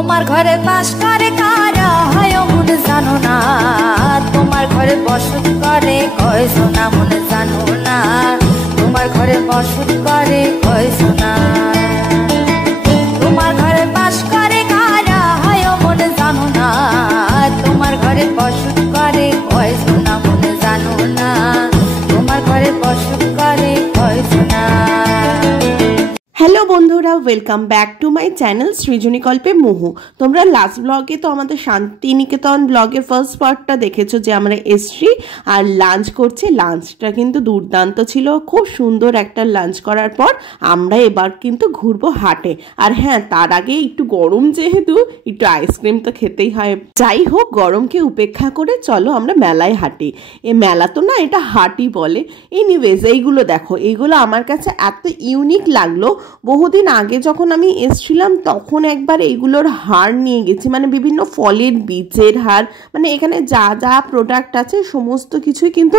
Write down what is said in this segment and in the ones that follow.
তোমার ঘরে বাস করে কারা হয় মনে জানো না, তোমার ঘরে বসত করে কয় সোনা মনে জানো না, তোমার ঘরে বসত করে কয় সোনা। তোমার ঘরে বাস করে কারা হয় মনে জানো না, তোমার ঘরে বসত করে কয় সোনা মনে জানো না, তোমার ঘরে বসত করে কয় সোনা। হ্যালো বন্ধুরা, welcome back to my channel সৃজনীকল্পে মোহু। তোমরা লাস্ট ব্লগে তো আমাদের শান্তিনিকেতন ব্লগের ফার্স্ট পার্টটা দেখেছো যে আমরা এসছি আর লাঞ্চ করছি। লাঞ্চটা কিন্তু দুর্দান্ত ছিল, খুব সুন্দর একটা লাঞ্চ করার পর আমরা এবার কিন্তু ঘুরবো হাটে। আর হ্যাঁ, তার আগে একটু গরম যেহেতু একটু আইসক্রিম তো খেতেই হয়। যাই হোক, গরমকে উপেক্ষা করে চলো আমরা মেলায় হাঁটি। এ মেলা তো না, এটা হাটই বলে। এনিওয়েজ, এইগুলো দেখো, এইগুলো আমার কাছে এত ইউনিক লাগলো। বহুদিন আগে যখন আমি এসেছিলাম তখন একবার এইগুলোর হার নিয়ে গেছি, মানে বিভিন্ন ফলের বীজের হার, মানে এখানে যা যা প্রোডাক্ট আছে সমস্ত কিছুই কিন্তু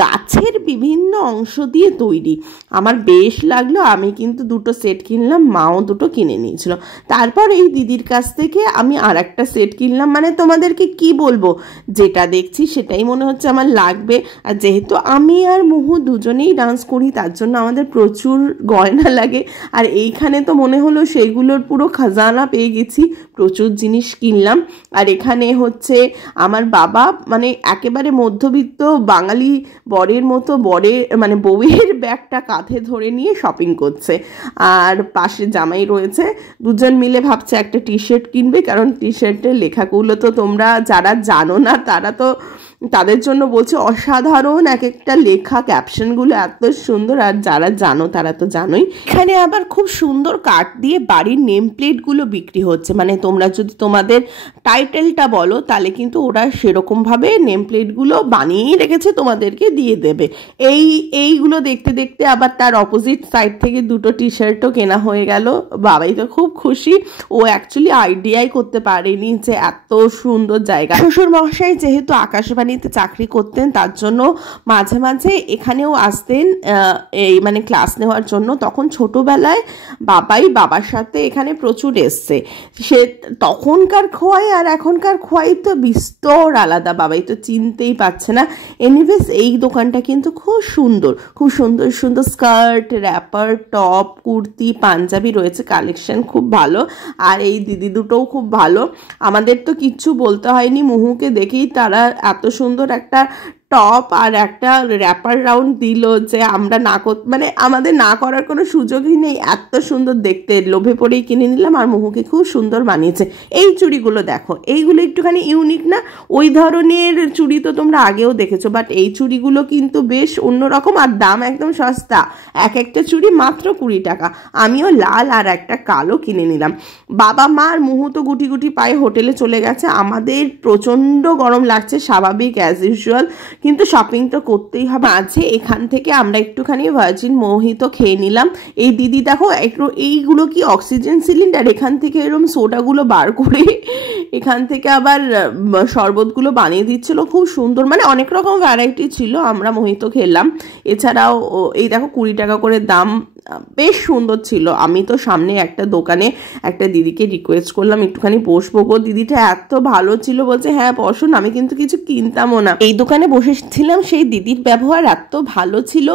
গাছের বিভিন্ন অংশ দিয়ে তৈরি। আমার বেশ লাগলো, আমি কিন্তু দুটো সেট কিনলাম, মাও দুটো কিনে নিয়েছিল। তারপর এই দিদির কাছ থেকে আমি আর একটা সেট কিনলাম। মানে তোমাদেরকে কি বলবো, যেটা দেখছি সেটাই মনে হচ্ছে আমার লাগবে। আর যেহেতু আমি আর মোহু দুজনেই ডান্স করি, তার জন্য আমাদের প্রচুর গয়না লাগে। আর এইখানে তো মনে হলো সেইগুলোর পুরো খাজানা পেয়ে গেছি, প্রচুর জিনিস কিনলাম। আর এখানে হচ্ছে আমার বাবা, মানে একেবারে মধ্যবিত্ত বাঙালি বরের মতো মানে বউয়ের ব্যাগটা কাঁধে ধরে নিয়ে শপিং করছে। আর পাশে জামাই রয়েছে, দুজন মিলে ভাবছে একটা টি শার্ট কিনবে, কারণ টি শার্টের লেখাগুলো তো তোমরা যারা জানো না তারা তো, তাদের জন্য বলছে অসাধারণ এক একটা লেখা, ক্যাপশনগুলো এত সুন্দর। আর যারা জানো তারা তো জানোই। এখানে আবার খুব সুন্দর কাঠ দিয়ে বাড়ির নেম প্লেটগুলো বিক্রি হচ্ছে। মানে তোমরা যদি তোমাদের টাইটেলটা বলো তাহলে কিন্তু ওরা সেরকমভাবে নেম প্লেটগুলো বানিয়েই রেখেছে, তোমাদেরকে দিয়ে দেবে। এইগুলো দেখতে দেখতে আবার তার অপোজিট সাইড থেকে দুটো টি শার্টও কেনা হয়ে গেল। বাবাই তো খুব খুশি, ও অ্যাকচুয়ালি আইডিয়াই করতে পারেনি যে এত সুন্দর জায়গা। শ্বশুর মশাই যেহেতু আকাশবাণীতে চাকরি করতেন, তার জন্য মাঝে মাঝে এখানেও আসতেন এই মানে ক্লাস নেওয়ার জন্য। তখন ছোটবেলায় বাবার সাথে এখানে প্রচুর এসছে। সে তখনকার খোয়াই আর এখনকার খোয়াই তো বিস্তর আলাদা, বাবাই তো চিনতেই পারছে না। এনিওয়েজ, এই দোকানটা কিন্তু খুব সুন্দর, খুব সুন্দর সুন্দর skirt, wrapper, top, kurti, Punjabi রয়েছে, কালেকশন খুব ভালো। আর এই দিদি দুটোও খুব ভালো, আমাদের তো কিচ্ছু বলতে হয়নি, মুহুকে দেখেই তারা এত সুন্দর একটা টপ আর একটা র্যাপার রাউন্ড দিল যে আমরা মানে আমাদের না করার কোনো সুযোগই নেই। এত সুন্দর দেখতে, লোভে পড়েই কিনে নিলাম। আর মোহুকে খুব সুন্দর বানিয়েছে। এই চুড়িগুলো দেখো, এইগুলো একটুখানি ইউনিক না? ওই ধরনের চুড়ি তো তোমরা আগেও দেখেছো, বাট এই চুড়িগুলো কিন্তু বেশ অন্যরকম আর দাম একদম সস্তা। এক একটা চুড়ি মাত্র 20 টাকা। আমিও লাল আর একটা কালো কিনে নিলাম। বাবা মা আর মোহু তো গুটি গুটি পায়ে হোটেলে চলে গেছে। আমাদের প্রচণ্ড গরম লাগছে, স্বাভাবিক অ্যাজ ইউজুয়াল, কিন্তু শপিং তো করতেই হবে। আছে এখান থেকে আমরা একটুখানি ভার্জিন মোহিতো খেয়ে নিলাম। এই দিদি দেখো, একটু এইগুলো কি অক্সিজেন সিলিন্ডার, এখান থেকে এরকম সোডাগুলো বার করে এখান থেকে আবার শরবতগুলো বানিয়ে দিচ্ছিল, খুব সুন্দর। মানে অনেক রকম ভ্যারাইটি ছিল, আমরা মোহিতো খেলাম। এছাড়াও এই দেখো 20 টাকা করে দাম, বেশ সুন্দর ছিল। আমি তো সামনে একটা দোকানে একটা দিদিকে রিকোয়েস্ট করলাম একটুখানি বসবো গো, দিদিটা এত ভালো ছিল, বলছে হ্যাঁ বসুন। আমি কিন্তু কিছু কিনতামও না, এই দোকানে বসেছিলাম। সেই দিদির ব্যবহার এত ভালো ছিল,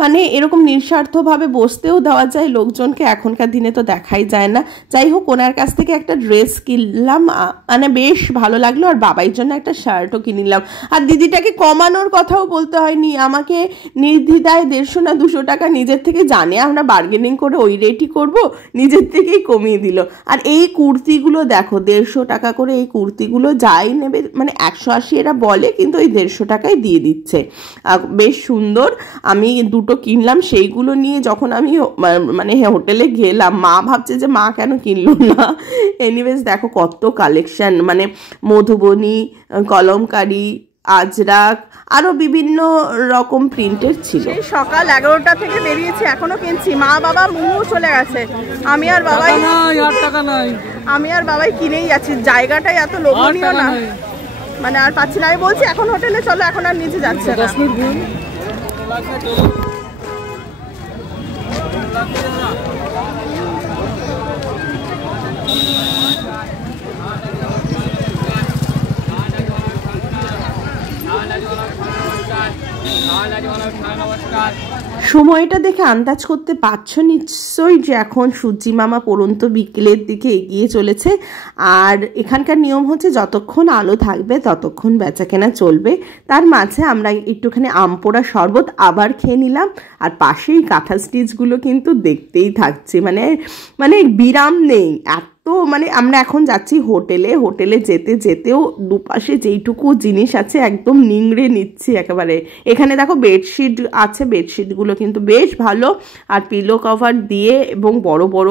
মানে এরকম নিঃস্বার্থভাবে বসতেও দেওয়া যায় লোকজনকে, এখনকার দিনে তো দেখাই যায় না। যাই হোক, ওনার কাছ থেকে একটা ড্রেস কিনলাম, মানে বেশ ভালো লাগলো। আর বাবার জন্য একটা শার্টও কিনলাম। আর দিদিটাকে কমানোর কথাও বলতে হয়নি, আমাকে নির্দ্বিধায় 150 না 200 টাকা নিজের থেকে, জানে আমরা বার্গেনিং করে ওই রেটই করবো, নিজের থেকেই কমিয়ে দিল। আর এই কুর্তিগুলো দেখো, 150 টাকা করে এই কুর্তিগুলো, যাই নেবে মানে 180 এরা বলে, কিন্তু ওই 150 টাকায় দিয়ে দিচ্ছে, বেশ সুন্দর। আমি দুটো কিনলাম, সেইগুলো নিয়ে যখন আমি মানে হোটেলে গেলাম, মা ভাবছে যে মা কেন কিনলো না। এনিওয়েজ দেখো কত কালেকশন, মানে মধুবনী, কলমকারি, আজরাক, আরো বিভিন্ন রকম প্রিন্টের ছিল। সকাল 11টা থেকে বেরিয়েছি, এখনো কিনছি। মা বাবা মুহু চলে গেছে, আমি আর বাবাই কিনেই যাচ্ছি। জায়গাটাই এত লোভনীয় না, মানে আর পাচ্ছি না। আমি বলছি এখন হোটেলে চলো, এখন আর নিচে যাচ্ছে না। সময়টা দেখে আন্দাজ করতে পারছো নিশ্চয়ই যে এখন সূর্যি মামা পড়ন্ত বিকেলের দিকে এগিয়ে চলেছে। আর এখানকার নিয়ম হচ্ছে যতক্ষণ আলো থাকবে ততক্ষণ বেচাকেনা চলবে। তার মাঝে আমরা একটুখানি আমপোড়া শরবত আবার খেয়ে নিলাম। আর পাশেই কাঁথা স্টিচগুলো কিন্তু দেখতেই থাকছে, মানে বিরাম নেই। তো মানে আমরা এখন যাচ্ছি হোটেলে যেতে যেতেও দুপাশে যেইটুকু জিনিস আছে একদম নিংড়ে নিচ্ছি একেবারে। এখানে দেখো বেডশিট আছে, বেডশিটগুলো কিন্তু বেশ ভালো, আর পিলো কভার দিয়ে এবং বড় বড়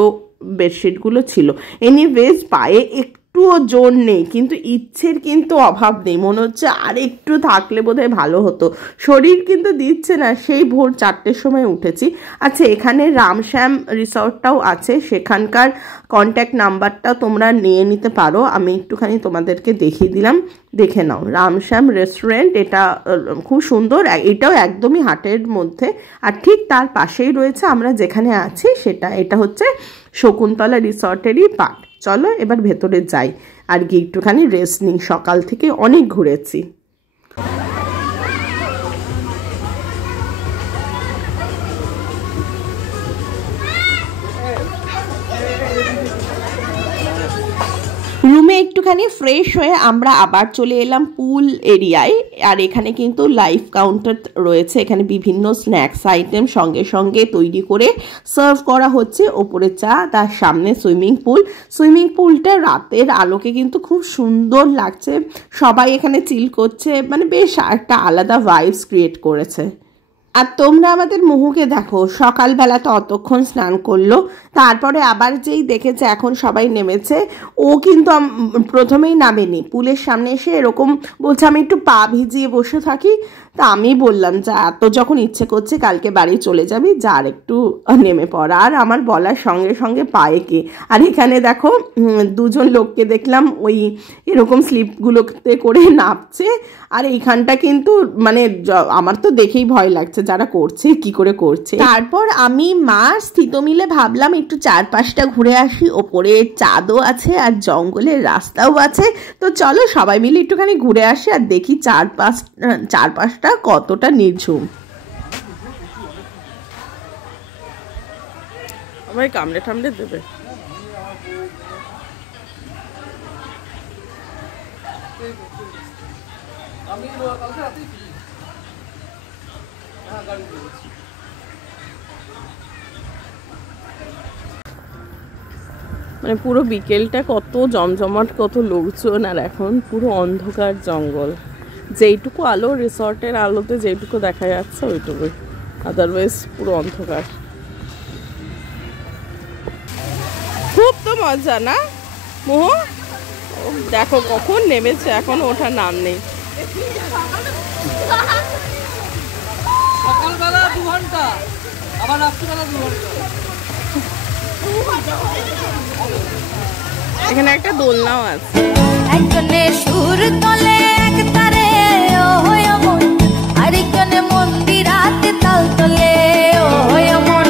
বেডশিটগুলো ছিল। এনিওয়েজ পায়ে একটুও জোর নেই, কিন্তু ইচ্ছের কিন্তু অভাব নেই। মনে হচ্ছে আর একটু থাকলে বোধহয় ভালো হতো, শরীর কিন্তু দিচ্ছে না। সেই ভোর 4টের সময় উঠেছি। আচ্ছা, এখানে রামশ্যাম রিসর্টটাও আছে, সেখানকার কন্ট্যাক্ট নাম্বারটা তোমরা নিয়ে নিতে পারো। আমি একটুখানি তোমাদেরকে দেখিয়ে দিলাম, দেখে নাও। রামশ্যাম রেস্টুরেন্ট, এটা খুব সুন্দর, এটাও একদমই হাটের মধ্যে। আর ঠিক তার পাশেই রয়েছে আমরা যেখানে আছি এটা হচ্ছে শকুন্তলা রিসর্টেরই পার্ট। চলো এবার ভেতরে যাই আর গিয়ে একটুখানি রেস্ট নিই, সকাল থেকে অনেক ঘুরেছি। রুমে একটুখানি ফ্রেশ হয়ে আমরা আবার চলে এলাম পুল এরিয়ায়। আর এখানে কিন্তু লাইভ কাউন্টার রয়েছে, এখানে বিভিন্ন স্ন্যাক্স আইটেম সঙ্গে সঙ্গে তৈরি করে সার্ভ করা হচ্ছে। ওপরে চা, তার সামনে সুইমিং পুলটা রাতের আলোকে কিন্তু খুব সুন্দর লাগছে। সবাই এখানে চিল করছে, মানে বেশ একটা আলাদা ভাইবস ক্রিয়েট করেছে। আর তোমরা আমাদের মুহুকে দেখো, সকালবেলা তো অতক্ষণ স্নান করলো, তারপরে আবার যেই দেখেছে এখন সবাই নেমেছে, ও কিন্তু প্রথমেই নামেনি। পুলের সামনে এসে এরকম বলছে আমি একটু পা ভিজিয়ে বসে থাকি। তা আমি বললাম যে এত যখন ইচ্ছে করছে কালকে বাড়ি চলে যাবি, যা আর একটু নেমে পড়া। আর আমার বলার সঙ্গে সঙ্গে পায়ে কে। আর এখানে দেখো দুজন লোককে দেখলাম ওই এরকম স্লিপগুলোতে করে নামছে। আর এইখানটা কিন্তু মানে আমার তো দেখেই ভয় লাগছে যারা করছে কি করে করছে। তারপর আমি মা স্থিত মিলে ভাবলাম একটু চারপাশটা ঘুরে আসি, ওপরে চাঁদও আছে আর জঙ্গলের রাস্তাও আছে। তো চলো সবাই মিলে একটুখানি ঘুরে আসি আর দেখি চারপাশটা কতটা নির্ঝুম। আমায় কামড়ে টামড়ে দেবে। মানে পুরো বিকেলটা কত জমজমাট, কত লোকজন, আর এখন পুরো অন্ধকার জঙ্গল। যেইটুকু আলো রিসর্টের আলোতে যেইটুকু দেখা যাচ্ছে ওইটুকুই, আদারওয়াইজ পুরো অন্ধকার। খুব তো মজা না মোহ? দেখো কখন নেমেছে, এখন ওঠার নাম নেই। সকালবেলা 2 ঘন্টা, আবার রাত্রিবেলা 2 ঘন্টা। এখানে একটা দোলনাও আছে। একজনে সুর তোলে এক তারে ও হয় মন, আরেকজনে মন্দিরাতে তাল তোলে ও হয় মন।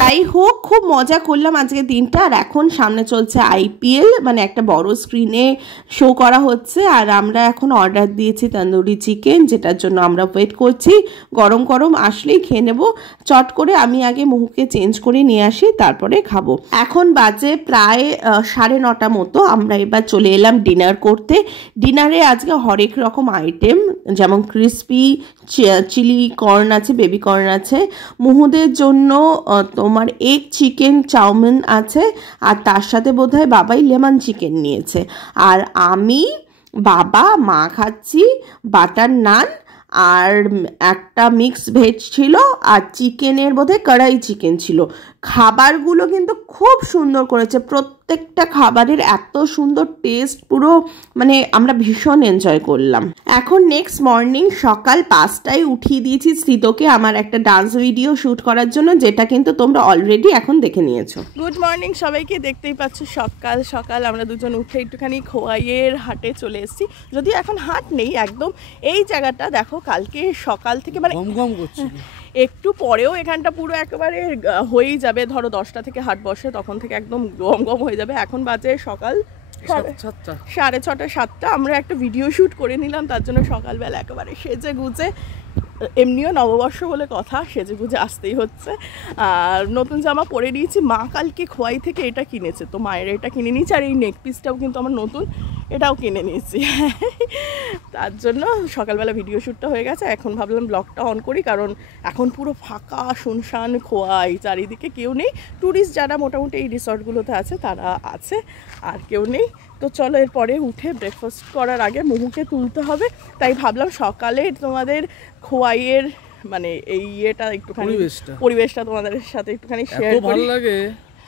তাই হোক, খুব মজা করলাম আজকে দিনটা। আর এখন সামনে চলছে IPL, মানে একটা বড় স্ক্রিনে শো করা হচ্ছে। আর আমরা এখন অর্ডার দিয়েছি তন্দুরি চিকেন, যেটার জন্য আমরা ওয়েট করছি। গরম গরম আসলেই খেয়ে নেব। চট করে আমি আগে মুহুকে চেঞ্জ করে নিয়ে আসি, তারপরে খাবো। এখন বাজে প্রায় 9:30 মতো। আমরা এবার চলে এলাম ডিনার করতে। ডিনারে আজকে হরেক রকম আইটেম, যেমন ক্রিসপি চিলি কর্ন আছে, বেবি কর্ন আছে। মুহুদের জন্য তোমার এগ চিকেন চাউমিন আছে, আর তার সাথে বোধহয় বাবাই লেমন চিকেন নিয়েছে। আর আমি, বাবা, মা খাচ্ছি বাটার নান, আর একটা মিক্স ভেজ ছিল, আর চিকেনের বোধহয় কড়াই চিকেন ছিল। খাবারগুলো কিন্তু খুব সুন্দর করেছে, প্রত্যেকটা খাবারের এত সুন্দর টেস্ট, পুরো মানে আমরা ভীষণ এনজয় করলাম। এখন নেক্সট মর্নিং সকাল 5টায় উঠিয়ে দিয়েছি স্থিতকে আমার একটা ডান্স ভিডিও শ্যুট করার জন্য, যেটা কিন্তু তোমরা অলরেডি এখন দেখে নিয়েছো। গুড মর্নিং সবাইকে, দেখতেই পাচ্ছ সকাল সকাল আমরা দুজন উঠে একটুখানি খোয়াইয়ের হাটে চলে এসেছি। যদিও এখন হাট নেই একদম, এই জায়গাটা দেখো কালকে সকাল থেকে মানে গম করছে, একটু পরেও এখানটা পুরো একেবারে হয়েই যাবে। ধরো 10টা থেকে হাট বসে, তখন থেকে একদম গম গম হয়ে যাবে। এখন বাজে সকাল 6:30 7টা আমরা একটা ভিডিও শ্যুট করে নিলাম, তার জন্য সকালবেলা একেবারে সেজে গুজে, এমনিও নববর্ষ বলে কথা, সেজে গুজে আসতেই হচ্ছে। আর নতুন জামা পরে নিয়েছি, মা কালকে খোয়াই থেকে এটা কিনেছে, তো মায়ের এটা কিনে নিয়েছি। আর এই নেক পিসটাও কিন্তু আমার নতুন, এটাও কিনে নিয়েছি। তার জন্য সকালবেলা ভিডিও শ্যুটটা হয়ে গেছে। এখন ভাবলাম ব্লগটা অন করি, কারণ এখন পুরো ফাঁকা শুনশান খোয়াই, চারিদিকে কেউ নেই। ট্যুরিস্ট যারা মোটামুটি এই রিসর্টগুলোতে আছে তারা আছে, আর কেউ নেই। তো চলো এরপরে উঠে ব্রেকফাস্ট করার আগে মোহুকে তুলতে হবে, তাই ভাবলাম সকালে তোমাদের খোয়াইয়ের মানে এই ইয়েটা একটুখানি পরিবেশটা তোমাদের সাথে একটুখানি শেয়ার করি। ভালো লাগে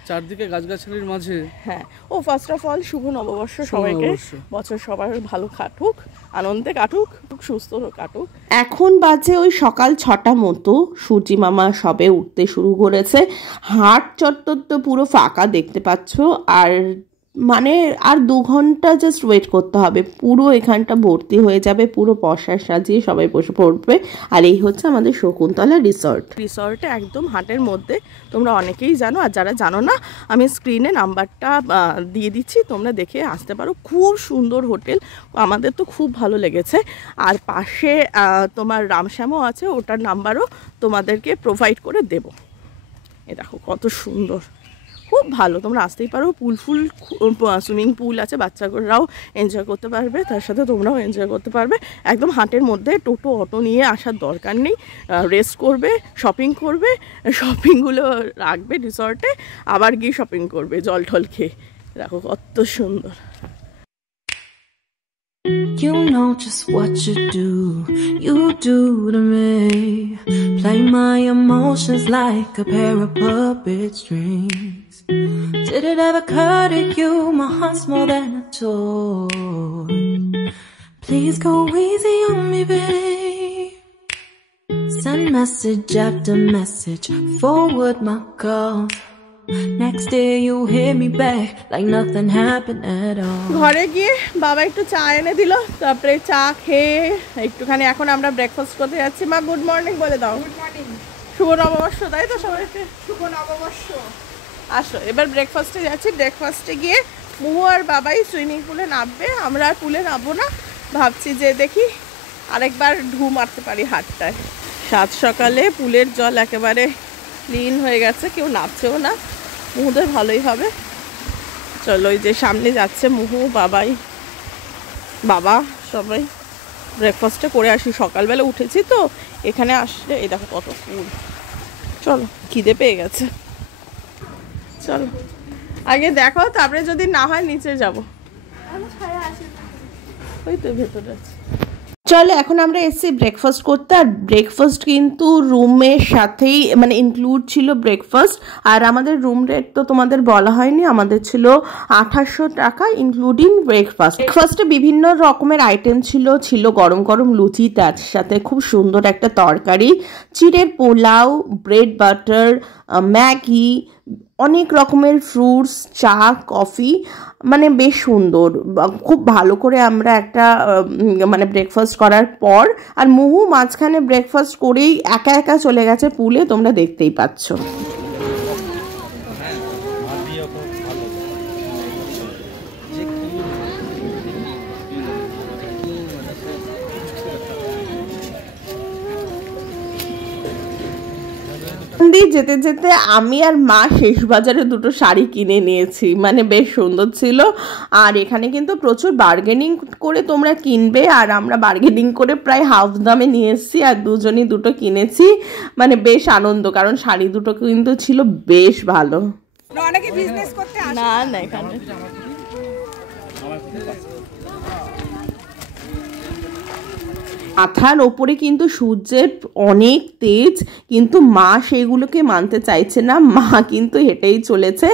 চারদিকে গাছগাছালির মাঝে। হ্যাঁ, ও ফার্স্ট অফ অল শুভ নববর্ষ সবাইকে, বছর সবার ভালো কাটুক, আনন্দে কাটুক, সুস্থ কাটুক। এখন বাজে ওই সকাল 6টা মতো, সূর্যি মামা সবে উঠতে শুরু করেছে। হাট চত্বর তো পুরো ফাঁকা দেখতে পাচ্ছ, আর মানে আর 2 ঘন্টা জাস্ট ওয়েট করতে হবে, পুরো এখানটা ভর্তি হয়ে যাবে, পুরো পশার সাজিয়ে সবাই বসে পড়বে। আর এই হচ্ছে আমাদের শকুন্তলা রিসর্টে একদম হাটের মধ্যে, তোমরা অনেকেই জানো, আর যারা জানো না আমি স্ক্রিনে নাম্বারটা দিয়ে দিচ্ছি, তোমরা দেখে আসতে পারো। খুব সুন্দর হোটেল, আমাদের তো খুব ভালো লেগেছে। আর পাশে তোমার রামশ্যামও আছে, ওটার নাম্বারও তোমাদেরকে প্রোভাইড করে দেব। এ দেখো কত সুন্দর, খুব ভালো, তোমরা আসতেই পারো। সুইমিং পুল আছে, বাচ্চারাও এনজয় করতে পারবে, তার সাথে তোমরাও এনজয় করতে পারবে। একদম হাটের মধ্যে, টোটো অটো নিয়ে আসার দরকার নেই। রেস্ট করবে, শপিং করবে, শপিংগুলো রাখবে রিসর্টে, আবার গিয়ে শপিং করবে জল টল খেয়ে। দেখো কত সুন্দর। You know just what you do to me. Play my emotions like a pair of puppet strings. Did it ever occur to you my heart's more than a toy? Please go easy on me, babe. Send message after message, forward my calls. Next day you hear me back like nothing happened at all. ঘরে গিয়ে বাবা একটু চা এনে দিল, তারপরে চা খেয়ে একটুখানি এখন আমরা ব্রেকফাস্ট করতে যাচ্ছি। মা গুড মর্নিং বলে দাও। গুড মর্নিং, শুভ নববর্ষ, তাই তো সবাইকে শুভ নববর্ষ। আসো এবার ব্রেকফাস্টে যাচ্ছি। ব্রেকফাস্টে গিয়ে মুহু আর বাবাই সুইমিং পুলে নামবে, আমরা আর পুলে নামবো না। ভাবছি যে দেখি আরেকবার ঢু মারতে পারি হাটটায়। সাত সকালে পুলের জল একেবারে ক্লিন হয়ে গেছে, কেউ নামছেও না, মুহুদের ভালোই হবে। চলো ওই যে সামনে যাচ্ছে মুহু, বাবা সবাই ব্রেকফাস্টটা করে আসি। সকালবেলা উঠেছি তো, এখানে আসলে এই দেখো কত ফুল। চলো খিদে পেয়ে গেছে, চলো আগে দেখো, তারপরে যদি না হয় নিচে যাবো। ওই তো ভেতরে আছে। চলো এখন আমরা এসেছি ব্রেকফাস্ট করতে। আর ব্রেকফাস্ট কিন্তু রুমের সাথেই মানে ইনক্লুড ছিল ব্রেকফাস্ট। আর আমাদের রুম রেট তো তোমাদের বলা হয়নি, আমাদের ছিল 2800 টাকা ইনক্লুডিং ব্রেকফাস্টে বিভিন্ন রকমের আইটেম ছিল গরম গরম লুচি, তার সাথে খুব সুন্দর একটা তরকারি, চিড়ের পোলাও, ব্রেড বাটার, ম্যাগি, অনেক রকমের ফ্রুটস, চা, কফি, মানে বেশ সুন্দর। খুব ভালো করে আমরা একটা মানে ব্রেকফাস্ট করার পর, আর মুহু মাঝখানে ব্রেকফাস্ট করেই একা একা চলে গেছে পুলে, তোমরা দেখতেই পাচ্ছ। যেতে যেতে আমি আর মা শেষ বাজারে 2টো শাড়ি কিনে নিয়েছি, মানে বেশ সুন্দর ছিল। আর এখানে কিন্তু প্রচুর বার্গেনিং করে তোমরা কিনবে, আর আমরা বার্গেনিং করে প্রায় হাফ দামে নিয়ে এসেছি, আর দুজনই 2টো কিনেছি। মানে বেশ আনন্দ, কারণ শাড়ি 2টো কিন্তু ছিল বেশ ভালো। অনেকে বিজনেস করতে আসে না এখানে। মাথার ওপরে কিন্তু সূর্যের অনেক তেজ, কিন্তু মা সেইগুলোকে মানতে চাইছে না, মা কিন্তু হেঁটেই চলেছে।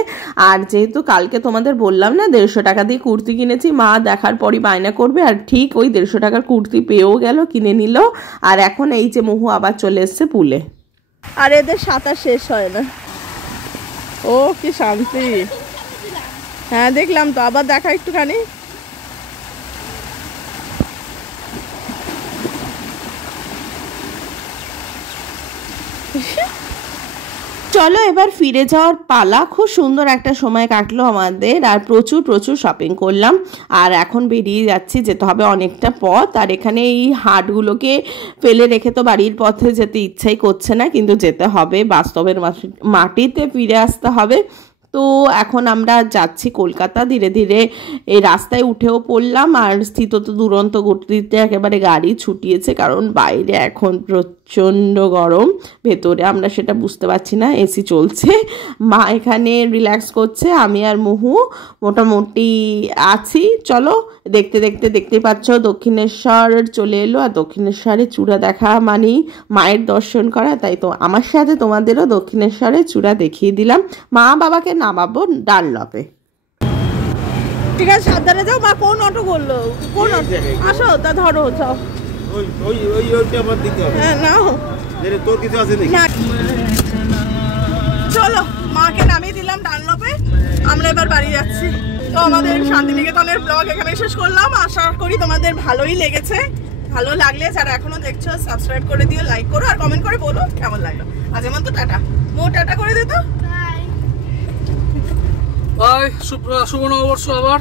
আর যেহেতু কালকে তোমাদের বললাম না 150 টাকা দিয়ে কুর্তি কিনেছি, মা দেখার পরই বায়না করবে, আর ঠিক ওই 150 টাকার কুর্তি পেয়েও গেল, কিনে নিল। আর এখন এই যে মুহু আবার চলে এসছে পুলে। আর এদের সাঁতার শেষ হয় না। ও কি শান্তি। হ্যাঁ দেখলাম তো, আবার দেখা একটুখানি। চলো এবার ফিরে যাওয়ার পালা। খুব সুন্দর একটা সময় কাটলো আমাদের, আর প্রচুর প্রচুর শপিং করলাম। আর এখন বেরিয়ে যাচ্ছি, যেতে হবে অনেকটা পথ। আর এখানে এই হাটগুলোকে ফেলে রেখে তো বাড়ির পথে যেতে ইচ্ছাই করছে না, কিন্তু যেতে হবে, বাস্তবের মাটিতে ফিরে আসতে হবে। তো এখন আমরা যাচ্ছি কলকাতা। ধীরে ধীরে এই রাস্তায় উঠেও পড়লাম, আর স্থিত তো দুরন্ত গতিতে একেবারে গাড়ি ছুটিয়েছে, কারণ বাইরে এখন প্রচণ্ড গরম, ভেতরে আমরা সেটা বুঝতে পারছি না, এসি চলছে। মা এখানে রিল্যাক্স করছে, আমি আর মুহু মোটামুটি আছি। চলো দেখতে দেখতে, দেখতে পাচ্ছ দক্ষিণেশ্বর চলে এলো। আর দক্ষিণেশ্বরে চূড়া দেখা মানেই মায়ের দর্শন করা, তাই তো আমার সাথে তোমাদেরও দক্ষিণেশ্বরে চূড়া দেখিয়ে দিলাম। মা বাবাকে নামাবো ডানলপে। ঠিক আছে, সাবধানে যাও। মা কোন অটো করলো? কোন অটো? আসো, তা ধরো, যাও। হ্যাঁ, নাও। চলো, মাকে নামিয়ে দিলাম ডানলপে, আমরা এবার বাড়ি যাচ্ছি। তো আমাদের শান্তিনিকেতনের ব্লগ এখানে শেষ করলাম। আশা করি তোমাদের ভালোই লেগেছে। ভালো লাগলে যারা এখনো দেখছো সাবস্ক্রাইব করে দিও, লাইক করো, আর কমেন্ট করে বলো কেমন লাগলো। আজ এমন তো টাটা, টাটা করে দিত। শুভ নববর্ষ আবার।